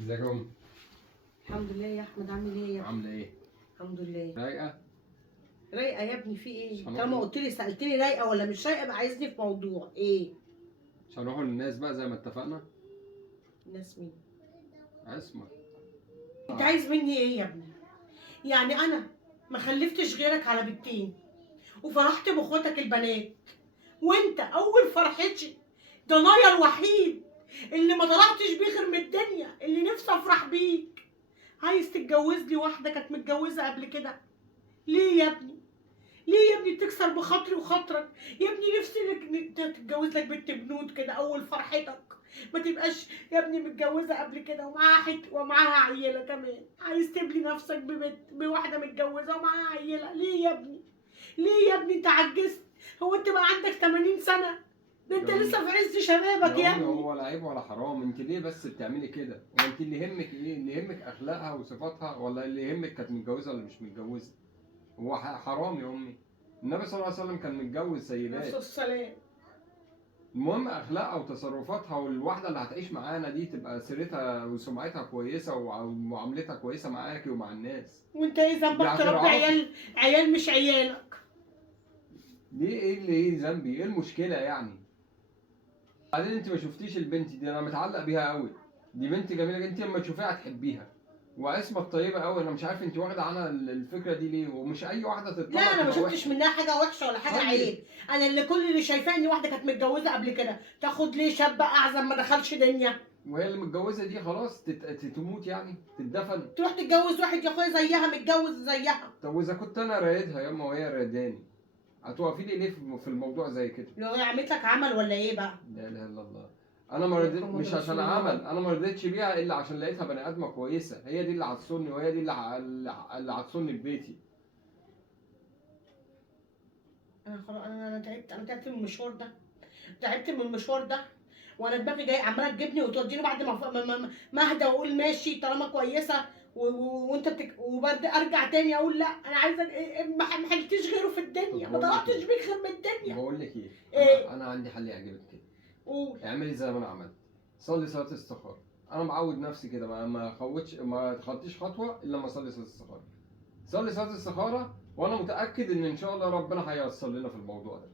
ازيك يا ام؟ الحمد لله يا احمد، عامل ايه يا ابني؟ عامله ايه؟ الحمد لله. رايقه؟ رايقه يا ابني، في ايه؟ مش هنروح طالما قلت لي سالتني رايقه ولا مش رايقه بقى عايزني في موضوع ايه؟ مش هنروحوا للناس بقى زي ما اتفقنا؟ الناس مين؟ اسمع. انت عايز مني ايه يا ابني؟ يعني انا ما خلفتش غيرك على بنتين وفرحت باخواتك البنات، وانت اول فرحتي ضنايا الوحيد اللي ما طلعتش بيه غير من الدنيا، اللي نفسي افرح بيك، عايز تتجوز لي واحده كانت متجوزه قبل كده؟ ليه يا ابني؟ ليه يا ابني بتكسر بخاطري وخاطرك؟ يا ابني نفسي لك تتجوز لك بنت بنوت كده اول فرحتك، ما تبقاش يا ابني متجوزه قبل كده ومعاها عيله كمان، عايز تبلي نفسك بواحده متجوزه ومعاها عيله. ليه يا ابني؟ ليه يا ابني انت عجزت؟ هو انت بقى عندك 80 سنه؟ ده انت لسه في عز شبابك يا ابني. هو لا عيب ولا حرام، انت ليه بس بتعملي كده؟ هو انت اللي يهمك ايه؟ اللي يهمك اخلاقها وصفاتها ولا اللي يهمك كانت متجوزه ولا مش متجوزه؟ هو حرام يا امي. النبي صلى الله عليه وسلم كان متجوز نفس سيدات. السلام. المهم اخلاقها وتصرفاتها، والواحده اللي هتعيش معانا دي تبقى سيرتها وسمعتها كويسه ومعاملتها كويسه معاكي ومع الناس. وانت ايه دي ذنبك تربي عيال مش عيالك؟ ليه؟ ايه اللي ايه ذنبي؟ ايه المشكله يعني؟ بعدين انت ما شفتيش البنت دي؟ انا متعلق بيها قوي. دي بنت جميله، انت لما تشوفيها هتحبيها. واسمها طيبه قوي. انا مش عارف انت واخده عنها الفكره دي ليه، ومش اي واحده لا تطلع انا ما تبقى شفتش وحشه. منها حاجه وحشه ولا حاجه طيب. عيب. انا اللي كل اللي شايفاه ان واحده كانت متجوزه قبل كده تاخد ليه شاب اعزم ما دخلش دنيا؟ وهي اللي متجوزه دي خلاص تموت يعني، تتدفن. تروح تتجوز واحد يا اخويا زيها متجوز زيها؟ طب واذا كنت انا رايدها ياما وهي رايداني، هتوقفي لي ليه في الموضوع زي كده؟ لو هي عملت لك عمل ولا ايه بقى؟ لا اله الا الله. انا ما رضيت، محمد مش رسول عشان الله. عمل، انا ما رضيتش بيها الا عشان لقيتها بني ادمه كويسه. هي دي اللي هتصوني، وهي دي اللي هتصوني في بيتي. انا خلاص، انا تعبت من المشوار ده، تعبت من المشوار ده، وانا دماغي جاي عماله تجيبني وتوديني بعد ما اهدى واقول ماشي طالما كويسه وانت وبرد ارجع تاني اقول لا انا عايزه ما حلتش غيره في الدنيا، طب ما بقول لك طلعتش إيه؟ بيك غير من الدنيا. بقول لك ايه؟ إيه؟ انا عندي حل يعجبك كده. قول. اعملي زي ما انا عملت. صلي صلاه استخاره. انا معود نفسي كده، ما تخطيش خطوه الا لما اصلي صلاه استخاره. صلي صلاه استخاره، وانا متاكد ان شاء الله ربنا هييسر لنا في الموضوع ده.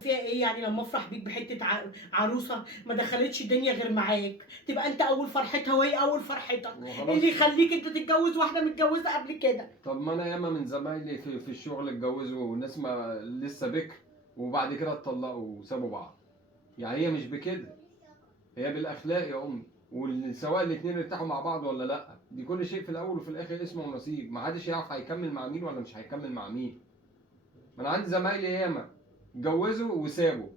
فيها ايه يعني لما افرح بيك بحته عروسه ما دخلتش الدنيا غير معاك، تبقى انت اول فرحتها وهي اول فرحتك؟ وخلاص. اللي يخليك انت تتجوز واحده متجوزه قبل كده؟ طب ما انا ياما من زمايلي في الشغل اتجوزوا، وناس ما لسه بكر وبعد كده اتطلقوا وسابوا بعض. يعني هي مش بكده، هي بالاخلاق يا امي. وسواء الاتنين ارتاحوا مع بعض ولا لا، دي كل شيء في الاول وفي الاخر اسمه ونصيب. ما حدش يعرف هيكمل مع مين ولا مش هيكمل مع مين. ما انا عندي زمايلي ياما اتجوزوا وسابوا.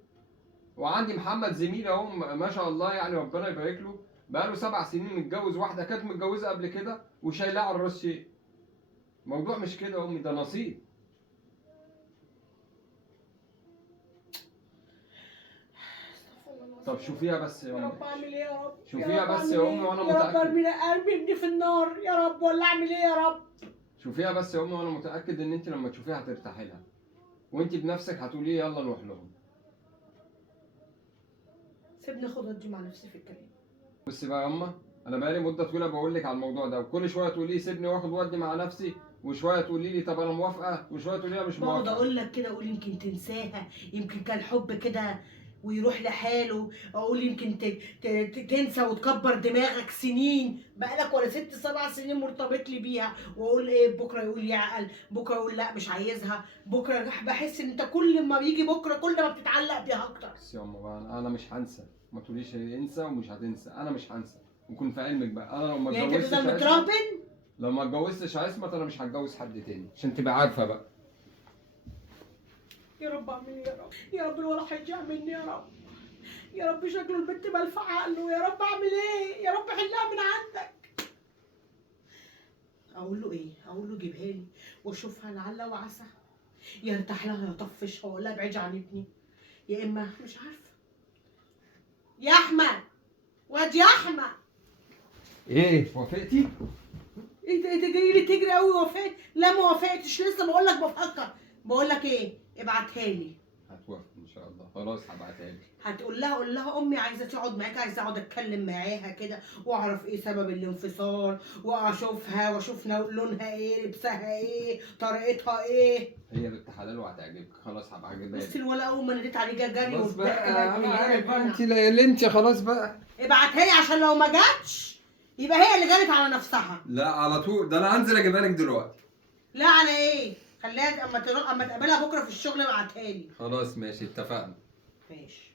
وعندي محمد زميلي اهو، ما شاء الله يعني ربنا يبارك له، بقاله 7 سنين متجوز واحده كانت متجوزه قبل كده وشايلاه على الراس شيء. الموضوع مش كده يا امي، ده نصيب. طب شوفيها بس يا يا امي. رب اعمل ايه يا رب؟ شوفيها رب بس أعمل يا امي إيه؟ وانا يا رب متاكد. ارمي في النار يا رب، ولا اعمل ايه يا رب؟ شوفيها بس يا امي وانا متاكد ان انت لما تشوفيها هترتاحي لها، وانت بنفسك هتقولي يلا نروح لهم. سيبني اخد ودي مع نفسي في الكلام. بصي بقى يا اما، انا بقالي مده طويله بقول لك على الموضوع ده، وكل شويه تقولي لي سيبني واخد ودي مع نفسي، وشويه تقولي لي طب انا موافقه، وشويه تقولي لي مش بقعد موافقه. اقول لك كده، اقول يمكن تنساها، يمكن كان حب كده ويروح لحاله، اقول يمكن تنسى وتكبر دماغك سنين بقالك ولا 6 7 سنين مرتبط لي بيها، واقول ايه بكره يقول يعقل، بكره يقول لا مش عايزها، بكره بحس ان انت كل ما بيجي بكره كل ما بتتعلق بيها اكتر. بس يا اما بقى انا مش هنسى. ما تقوليش انسى ومش هتنسى، انا مش هنسى. وكن في علمك بقى، انا لو ما يعني انت اتجوزتش تفضل عصمت، مترهبن؟ لو ما اتجوزتش عصمت انا مش هتجوز حد تاني، عشان تبقى عارفه بقى. يا رب اعمل ايه يا رب؟ يا رب الولا هيضيع مني يا رب، يا رب شكله البنت مالفه عقله، يا رب اعمل ايه؟ يا رب حلها من عندك. اقول له ايه؟ اقول له جيبها لي واشوفها لعل وعسى، يرتاح لها يطفش واقول لها ابعدي عن ابني، يا اما مش عارفه. يا احمد، واد يا احمد، ايه وافقتي؟ انت جاي لي تجري قوي وافقت؟ لا ما وافقتش لسه، بقول لك بفكر. بقول لك ايه؟ ابعتها لي. هتوافق ان شاء الله. خلاص هبعتها لك. هتقول لها قول لها امي عايزه تقعد معاك، عايزه اقعد اتكلم معاها كده واعرف ايه سبب الانفصال، واشوفها واشوف لونها ايه، لبسها ايه، طريقتها ايه. هي بنت حلال وهتعجبك. خلاص هبقى اجيبها بس لك. الولا اول ما ناديت عليه جه جري خلاص والضحك بقى، بقت انا تيجي عارف بقى هنا. انت اللي انت خلاص بقى. ابعتها لي عشان لو ما جاتش يبقى هي اللي جابت على نفسها. لا على طول، ده انا هنزل اجيبها لك دلوقتي. لا على ايه؟ خليها اما تروح، اما تقابلها بكره في الشغل ابعتها لي. خلاص ماشي اتفقنا. ماشي.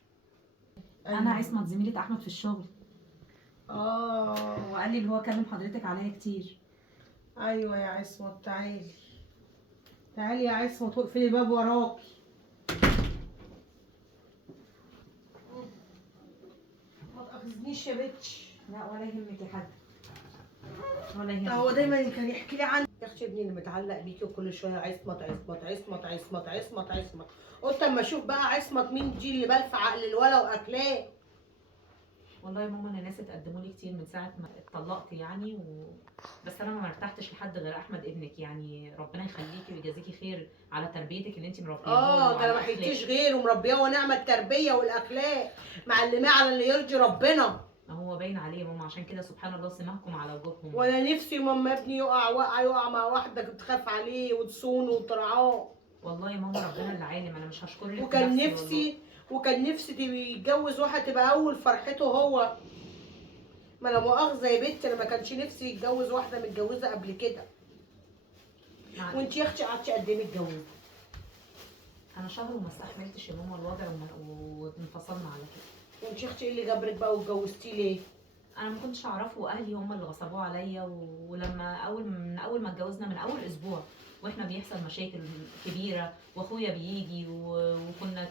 انا عصمت زميلة احمد في الشغل، اه وقال لي اللي هو كلم حضرتك عليا كتير. ايوه يا عصمت، تعالي تعالي يا عصمت واقفلي الباب وراكي. ما تاخذنيش يا بتش. لا ولا يهمك يا حاج، ولا يهمك. هو دايما كان يحكي لي عن يا اختي ابني اللي متعلق بيكي وكل شويه عصمت عصمت عصمت عصمت عصمت عصمت. قلت اما اشوف بقى عصمت مين دي اللي بلفع عقل الولا واكلاه. والله يا ماما انا ناس اتقدموا لي كتير من ساعه ما اتطلقت يعني بس انا ما ارتحتش لحد غير احمد ابنك، يعني ربنا يخليكي ويجازيكي خير على تربيتك اللي انت مربياها. ده انا ما حيلتيش غيره، مربياه ونعمه التربيه والاخلاق، معلماه على اللي يرضي ربنا. هو باين عليه يا ماما، عشان كده سبحان الله سماحكم على وجوههم. وانا نفسي ماما ابني يقع مع واحده تخاف عليه وتصونه وترعاه. والله يا ماما ربنا اللي عالم، انا مش هشكر لك وكان نفسي يتجوز واحده تبقى اول فرحته هو. ما انا مؤاخذه يا بنتي، انا ما كانش نفسي يتجوز واحده متجوزه قبل كده. وانت يا اختي قعدتي قد ايه متجوزه؟ انا شهر وما استحملتش يا ماما الوضع وانفصلنا على كده. وانت يا اختي ايه اللي جبرك بقى واتجوزتيه ليه؟ انا ما كنتش اعرفه، واهلي هم اللي غصبوه عليا، ولما من اول ما اتجوزنا من اول اسبوع واحنا بيحصل مشاكل كبيره، واخويا بيجي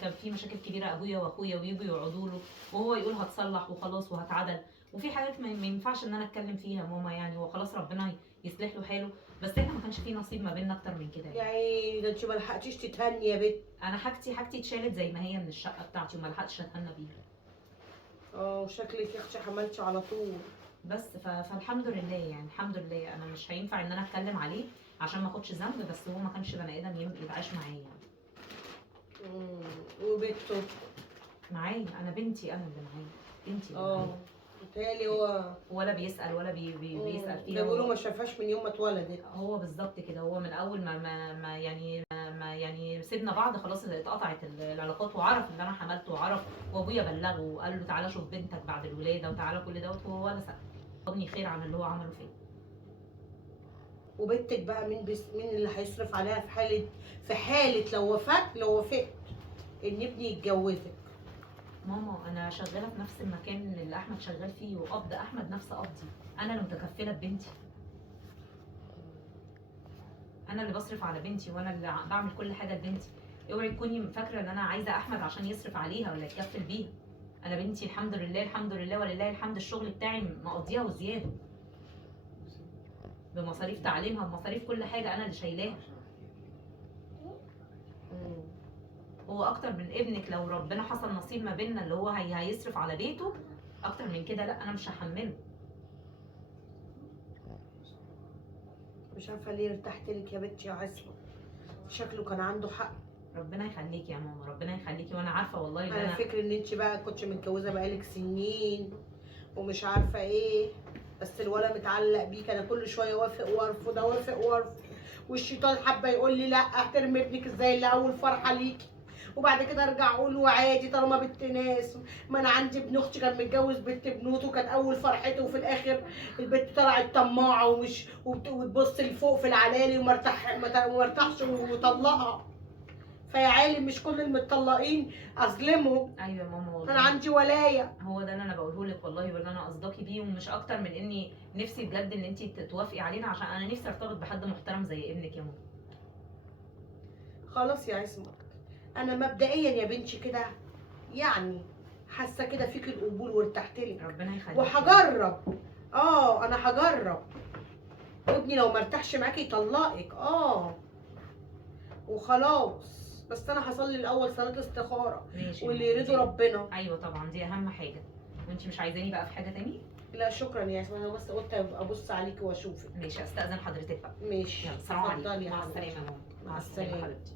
كان في مشاكل كبيره ابويا واخويا ويجوا يقعدوا له وهو يقول هتصلح وخلاص وهتعدل، وفي حاجات ما ينفعش ان انا اتكلم فيها ماما يعني، وخلاص ربنا يصلح له حاله، بس احنا ما كانش في نصيب ما بيننا اكتر من كده يعني ده انت ما لحقتيش تتهني يا بنت. انا حاجتي اتشالت زي ما هي من الشقه بتاعتي وما لحقتش اتهنى بيها. وشكلك يا اختي حملتي على طول. بس فالحمد لله يعني، الحمد لله. انا مش هينفع ان انا اتكلم عليه عشان ما اخدش ذنب، بس هو ما كانش بني ادم يتعايش معايا يعني. وبنته معايا انا، بنتي انا اللي معايا، بنتي اللي معايا. بيتهيألي هو ولا بيسأل ولا بيسأل فيها. ده بيقولوا ما شافهاش من يوم ما اتولدت. هو بالظبط كده، هو من اول ما يعني سيبنا بعض خلاص اتقطعت العلاقات، وعرف ان انا حملت وعرف، وابويا بلغه وقال له تعالى شوف بنتك بعد الولاده وتعالى كل دوت، وهو ولا سأل. خدني خير عن اللي هو عمله فيا. وبنتك بقى مين اللي هيصرف عليها في حاله لو وافقت ان ابني يتجوزك؟ ماما انا شغاله في نفس المكان اللي احمد شغال فيه، وقبض احمد نفس قبضي، انا اللي متكفله ببنتي، انا اللي بصرف على بنتي وانا اللي بعمل كل حاجه لبنتي. اوعي تكوني فاكره ان انا عايزه احمد عشان يصرف عليها ولا يتكفل بيها. انا بنتي الحمد لله الحمد لله ولله الحمد، الشغل بتاعي مقضيها وزياده، بمصاريف تعليمها بمصاريف كل حاجه انا اللي شايلاها. هو اكتر من ابنك، لو ربنا حصل نصيب ما بيننا اللي هو هيصرف على بيته اكتر من كده، لا انا مش هحمله. مش عارفه ليه ارتحت لك يا بنتي يا عصمه، شكله كان عنده حق. ربنا يخليكي يا ماما، ربنا يخليكي، وانا عارفه والله ان انا فكر ان انت بقى كنتش متجوزه بقالك سنين ومش عارفه ايه، بس الولد متعلق بيك. انا كل شويه اوافق وارفض اوافق وارفض، والشيطان حابه يقول لي لا احترم ابنك ازاي اللي اول فرحه ليكي، وبعد كده ارجع اقول وعادي طالما بنت ناس. ما انا عندي ابن اختي كان متجوز بنت بنوته وكان اول فرحته، وفي الاخر البنت طلعت طماعه وتبص لفوق في العلالي وما ارتاحش وطلقها. فيا عالم مش كل المتطلقين اظلمهم. ايوه يا ماما والله انا عندي ولايه. هو ده اللي انا بقوله لك والله، واللي انا قصداكي بيه، ومش اكتر من اني نفسي بجد ان انت توافقي علينا، عشان انا نفسي ارتبط بحد محترم زي ابنك يا ماما. خلاص يا عصمت، انا مبدئيا يا بنتي كده يعني حاسه كده فيك القبول وارتحت لك، ربنا يخليك، وهجرب. انا هجرب، ابني لو مرتاحش معاكي يطلقك وخلاص. بس انا هصلي الاول صلاه استخاره ماشي واللي يريده ربنا. ايوه طبعا دي اهم حاجه. وانت مش عايزاني بقى في حاجه تاني؟ لا شكرا يا ياسمين، انا بس قلت ابص عليكي واشوفك. ماشي، استاذن حضرتك بقى. ماشي، يلا سلام عليكم. اتفضلي يا مع حبيبتي. السلامه يا ماما. مع السلامه حبيبتي.